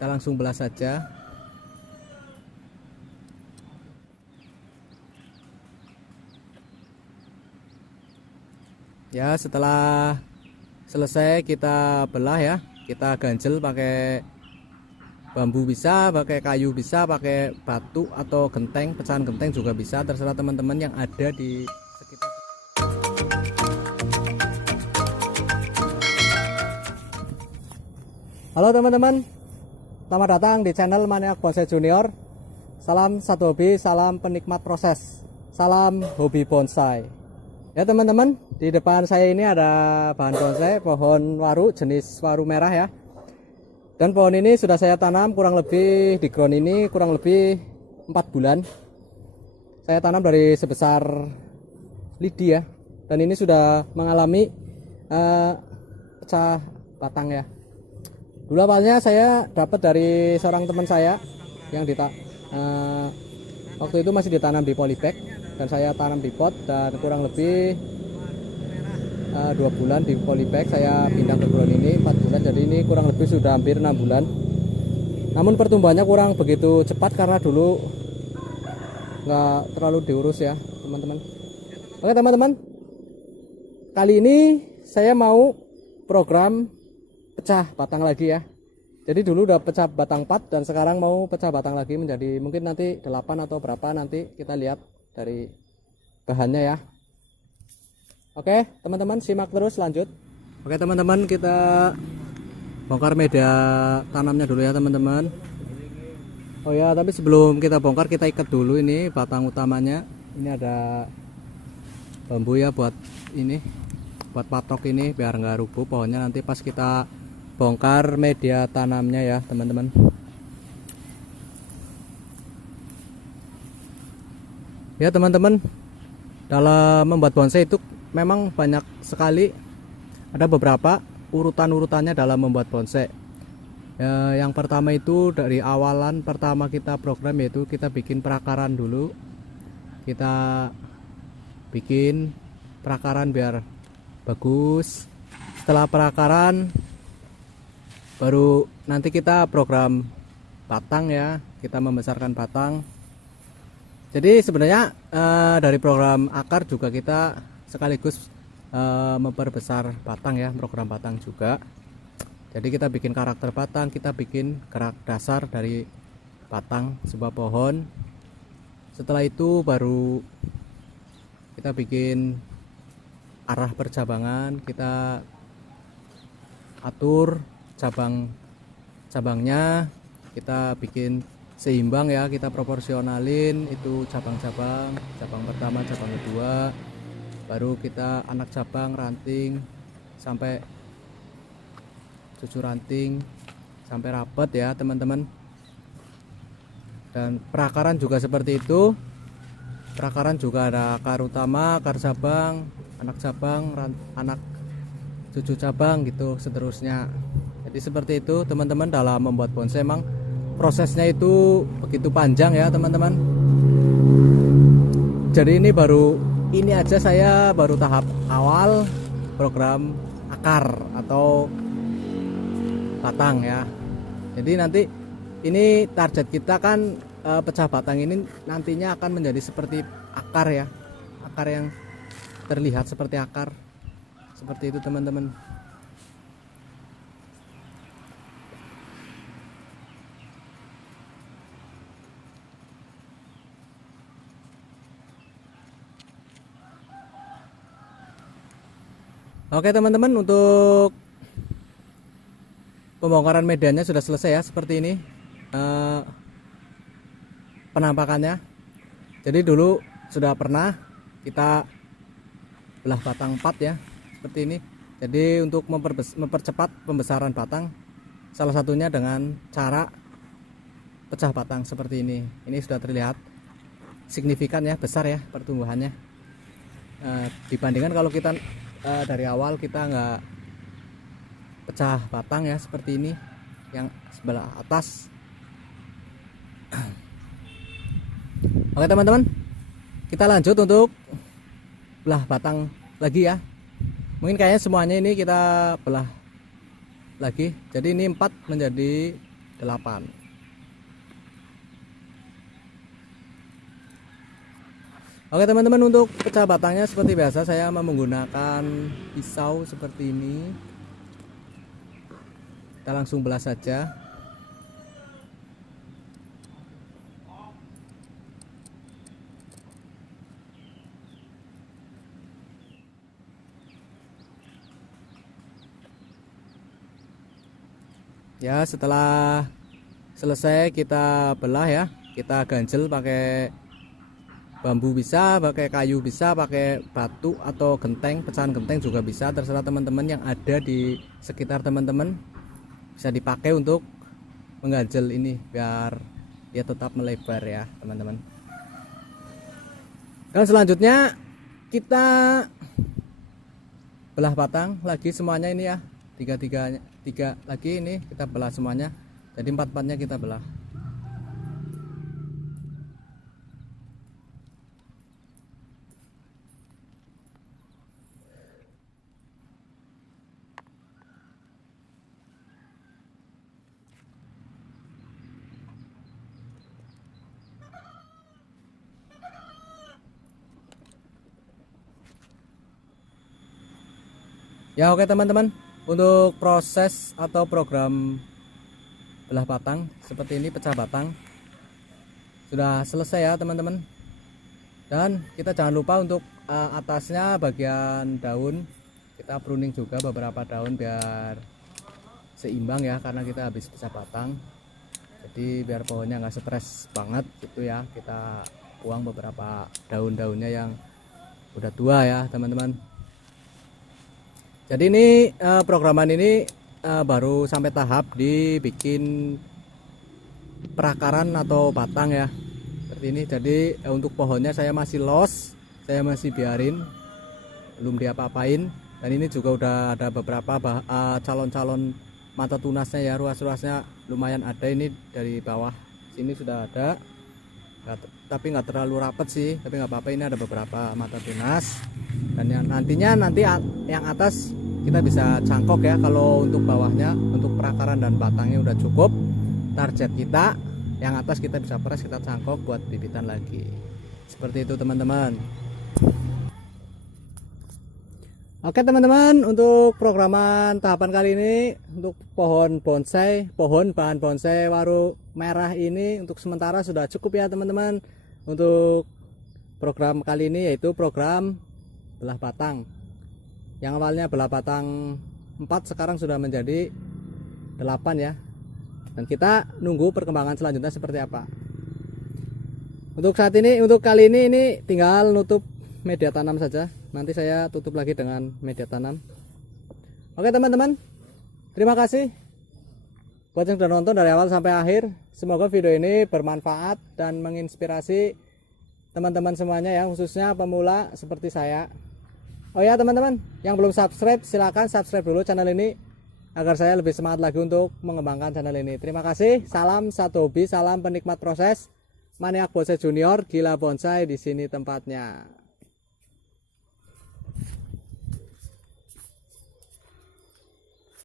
Kita langsung belah saja. Ya, setelah selesai kita belah ya, kita ganjel pakai bambu bisa, pakai kayu bisa, pakai batu atau genteng, pecahan genteng juga bisa, terserah teman-teman yang ada di sekitar. Halo teman-teman, selamat datang di channel Maniak Bonsai Junior. Salam satu hobi, salam penikmat proses, salam hobi bonsai. Ya teman-teman, di depan saya ini ada bahan bonsai, pohon waru jenis waru merah ya. Dan pohon ini sudah saya tanam kurang lebih di ground ini kurang lebih 4 bulan. Saya tanam dari sebesar lidi ya. Dan ini sudah mengalami pecah batang ya. Dulu awalnya saya dapat dari seorang teman saya yang waktu itu masih ditanam di polybag, dan saya tanam di pot, dan kurang lebih 2 bulan di polybag saya pindah ke ground ini 4 bulan, jadi ini kurang lebih sudah hampir 6 bulan. Namun pertumbuhannya kurang begitu cepat karena dulu nggak terlalu diurus ya teman-teman. Oke teman-teman, kali ini saya mau program pecah batang lagi ya. Jadi dulu udah pecah batang 4 dan sekarang mau pecah batang lagi menjadi mungkin nanti 8 atau berapa, nanti kita lihat dari bahannya ya. Oke teman-teman, simak terus lanjut. Oke teman-teman, kita bongkar media tanamnya dulu ya teman-teman. Oh ya, tapi sebelum kita bongkar kita ikat dulu ini batang utamanya. Ini ada bambu ya buat ini, buat patok ini biar nggak rubuh pohonnya nanti pas kita bongkar media tanamnya ya teman-teman. Ya teman-teman, dalam membuat bonsai itu memang banyak sekali, ada beberapa urutan-urutannya dalam membuat bonsai. Yang pertama itu dari awalan pertama kita program, yaitu kita bikin perakaran dulu. Kita bikin perakaran biar bagus. Setelah perakaran baru nanti kita program batang ya, kita membesarkan batang. Jadi sebenarnya dari program akar juga kita sekaligus memperbesar batang ya, program batang juga. Jadi kita bikin karakter batang, kita bikin gerak dasar dari batang sebuah pohon. Setelah itu baru kita bikin arah percabangan, kita atur cabang-cabangnya, kita bikin seimbang ya, kita proporsionalin itu cabang-cabang, cabang pertama, cabang kedua, baru kita anak cabang, ranting sampai cucu ranting sampai rapat ya teman-teman. Dan perakaran juga seperti itu. Perakaran juga ada akar utama, akar cabang, anak cucu cabang gitu seterusnya. Jadi seperti itu teman-teman, dalam membuat bonsai emang prosesnya itu begitu panjang ya teman-teman. Jadi ini aja saya baru tahap awal program akar atau batang ya. Jadi nanti ini target kita kan pecah batang ini nantinya akan menjadi seperti akar ya, akar yang terlihat seperti akar, seperti itu teman-teman. Oke teman-teman, untuk pembongkaran mediannya sudah selesai ya, seperti ini penampakannya. Jadi dulu sudah pernah kita belah batang 4 ya, seperti ini. Jadi untuk mempercepat pembesaran batang, salah satunya dengan cara pecah batang seperti ini. Ini sudah terlihat signifikan ya, besar ya pertumbuhannya. Dibandingkan kalau kita dari awal kita nggak pecah batang ya, seperti ini yang sebelah atas. Oke teman-teman, kita lanjut untuk belah batang lagi ya. Mungkin kayaknya semuanya ini kita belah lagi. Jadi ini 4 menjadi Oke teman-teman, untuk pecah batangnya seperti biasa saya menggunakan pisau seperti ini. Kita langsung belah saja. Ya, setelah selesai kita belah ya, kita ganjel pakai bambu bisa, pakai kayu bisa, pakai batu atau genteng, pecahan genteng juga bisa, terserah teman-teman yang ada di sekitar teman-teman. Bisa dipakai untuk mengganjel ini biar dia tetap melebar ya teman-teman. Dan selanjutnya kita belah batang lagi semuanya ini ya, tiga lagi ini kita belah semuanya, jadi empat-empatnya kita belah. Ya oke teman-teman, untuk proses atau program belah batang seperti ini, pecah batang sudah selesai ya teman-teman. Dan kita jangan lupa untuk atasnya bagian daun kita pruning juga beberapa daun biar seimbang ya, karena kita habis pecah batang, jadi biar pohonnya nggak stres banget gitu ya. Kita buang beberapa daun-daunnya yang udah tua ya teman-teman. Jadi ini programan ini baru sampai tahap dibikin perakaran atau batang ya, seperti ini. Jadi untuk pohonnya saya masih los, saya masih biarin, belum diapa-apain. Dan ini juga udah ada beberapa calon-calon mata tunasnya ya, ruas-ruasnya lumayan ada ini dari bawah sini sudah ada, tapi nggak terlalu rapet sih, tapi nggak apa-apa, ini ada beberapa mata tunas. Dan yang nanti yang atas kita bisa cangkok ya. Kalau untuk bawahnya, untuk perakaran dan batangnya udah cukup target kita. Yang atas kita bisa press, kita cangkok buat bibitan lagi, seperti itu teman-teman. Oke teman-teman, untuk programan tahapan kali ini untuk pohon bahan bonsai waru merah ini untuk sementara sudah cukup ya teman-teman. Untuk program kali ini yaitu program belah batang. Yang awalnya belah batang 4 sekarang sudah menjadi 8 ya. Dan kita nunggu perkembangan selanjutnya seperti apa. Untuk saat ini, untuk kali ini tinggal nutup media tanam saja. Nanti saya tutup lagi dengan media tanam. Oke teman-teman, terima kasih buat yang sudah nonton dari awal sampai akhir. Semoga video ini bermanfaat dan menginspirasi teman-teman semuanya ya, khususnya pemula seperti saya. Oh ya teman-teman, yang belum subscribe silahkan subscribe dulu channel ini agar saya lebih semangat lagi untuk mengembangkan channel ini. Terima kasih, salam satu hobi, salam penikmat proses, maniak bonsai junior, gila bonsai di sini tempatnya.